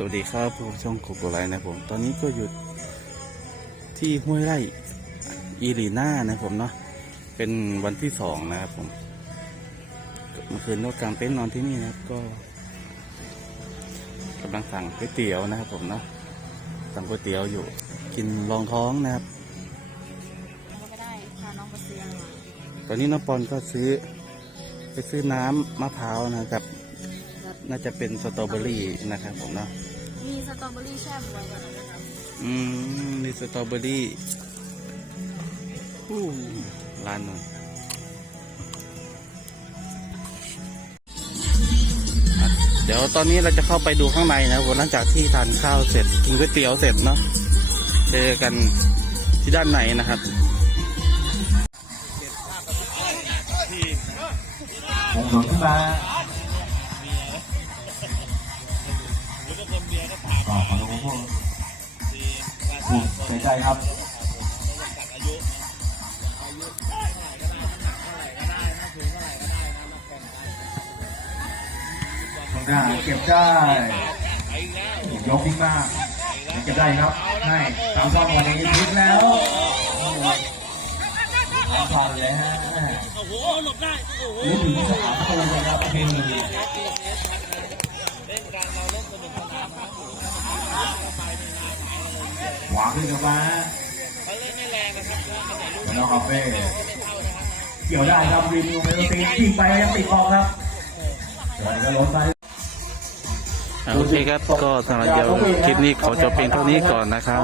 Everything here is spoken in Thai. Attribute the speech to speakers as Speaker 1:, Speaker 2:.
Speaker 1: สวัสดีครับผู้ช่องโกโกไลนะผม ตอนนี้ก็อยู่ที่ห้วยไร่อีรีน่านะผมเนาะเป็นวันที่สองนะครับผมเมื่อคืนนกกลางเต็นท์นอนที่นี่นะครับก็กำลังสั่งก๋วยเตี๋ยวนะครับผมเนาะสั่งก๋วยเตี๋ยวอยู่ กินรองท้องนะครับ
Speaker 2: ก็ไม่ได้พาน้องไปซื้อมา
Speaker 1: ตอนนี้น้องปอนก็ซื้อ ไปซื้อน้ำมะพร้าวนะครับ น่าจะเป็นสตรอเบอรี่นะครับผมเนาะ
Speaker 2: มีสตรอเบอรี่แช่บวยกันนะครับ
Speaker 1: อืมนี่สตรอเบอรี่อู้ร้านนู้นอะเดี๋ยวตอนนี้เราจะเข้าไปดูข้างในนะผมหลังจากที่ทานข้าวเสร็จกินก๋วยเตี๋ยวเสร็จเนาะเจอกันที่ด้านในนะครับ
Speaker 3: ผมหนุนขึ้นมา ก็ขอรบพวกผู้เสียใจครับตรงหน้าเก็บได้ยกทิ้งมากเก็บได้ครับให้สามซองวันนี้ทิ้งแล้วพอแล้วหรือถึงสามประตูนะครับเพลง วางขึ้นกับมาแล้วคาเฟ่เกี่ยวได้ครับวินยูเมลตียิงไปยังติดบอลครับแล้วก็ล้มไป
Speaker 1: โอเคครับก็สำหรับเดี๋ยวคลิปนี้ขอจบเพียงเท่านี้ก่อนนะครับ